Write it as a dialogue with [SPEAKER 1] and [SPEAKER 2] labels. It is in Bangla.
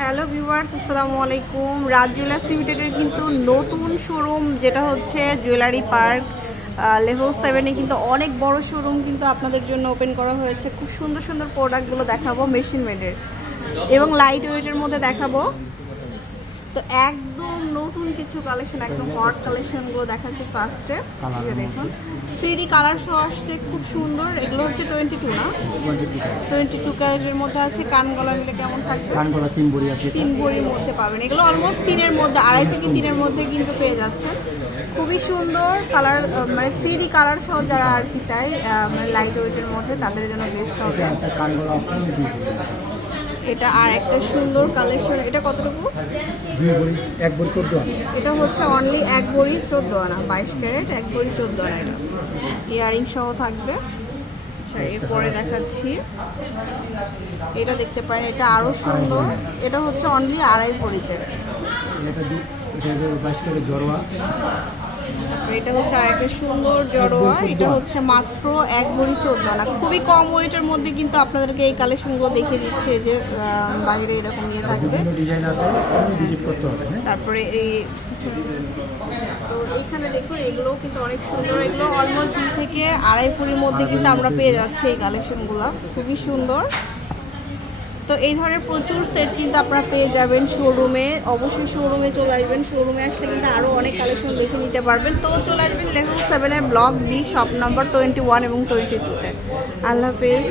[SPEAKER 1] হ্যালো ভিউয়ার্স, আসসালামু আলাইকুম। রাজ জুয়েলার্স লিমিটেডের কিন্তু নতুন শোরুম, যেটা হচ্ছে জুয়েলারি পার্ক লেভেল সেভেনে কিন্তু অনেক বড় শোরুম কিন্তু আপনাদের জন্য ওপেন করা হয়েছে। খুব সুন্দর সুন্দর প্রোডাক্টগুলো দেখাবো মেশিন মেডের। এবং লাইট ওয়েটের মধ্যে দেখাবো। তো একদম নতুন কিছু কালেকশন একদম হট কালেকশনগুলো দেখাচ্ছি ফার্স্টে দেখুন। থ্রি ডি কালার সহ আসছে খুব সুন্দর। এগুলো হচ্ছে টোয়েন্টি টু না টোয়েন্টি টু ক্যারেটের মধ্যে আছে কান গলা মিলে কেমন থাকবে?
[SPEAKER 2] কান গলা তিন বড়ি আছে।
[SPEAKER 1] তিন বড়ির মধ্যে পাবেন। এগুলো অলমোস্ট তিনের মধ্যে আড়াই থেকে তিনের মধ্যে কিন্তু পেয়ে যাচ্ছে। খুবই সুন্দর কালার মানে থ্রি ডি কালার সহ যারা আর কি চাই মানে লাইট ওয়েটের মধ্যে তাদের জন্য বেস্ট হবে।
[SPEAKER 2] কান গলা।
[SPEAKER 1] এটা আর একটা সুন্দর কালেকশন এটা কতটুকু?
[SPEAKER 2] দুই বড়ি এক বড়ি চোদ্দ আনা।
[SPEAKER 1] এটা হচ্ছে অনলি এক বড়ি চোদ্দ আনা বাইশ ক্যারেট এক বড়ি চোদ্দ আনা এটা। ইয়ারিং সহ থাকবে। আচ্ছা এরপরে দেখাচ্ছি। এটা দেখতে পারেন এটা আরও সুন্দর। এটা হচ্ছে অনলি আড়াই বড়িতে।
[SPEAKER 2] এটা বাইশ টাকা জড়োয়া
[SPEAKER 1] এটা হচ্ছে আরেকটা সুন্দর জড়োয়া এটা হচ্ছে মাত্র এক ভরি চোদ্দ আনা। খুবই কম ওয়েটের মধ্যে কিন্তু আপনাদেরকে এই কালেকশনগুলো দেখিয়ে দিচ্ছে যে বাইরে এরকম ইয়ে থাকবে।
[SPEAKER 2] হ্যাঁ?
[SPEAKER 1] তারপরে এই তো এইখানে দেখুন এগুলোও কিন্তু অনেক সুন্দর। এগুলো অলমোস্ট দুই থেকে আড়াই ফুটের মধ্যে কিন্তু আমরা পেয়ে যাচ্ছি এই কালেকশনগুলো। খুবই সুন্দর। তো এই ধরনের প্রচুর সেট কিন্তু আপনারা পেয়ে যাবেন শোরুমে অবশ্যই শোরুমে চলে আসবেন। শোরুমে আসলে কিন্তু আরও অনেক কালেকশন দেখে নিতে পারবেন। তো চলে আসবেন লেভেল সেভেনের block B shop number twenty one এবং টোয়েন্টি টুতে আল্লাহ হাফেজ।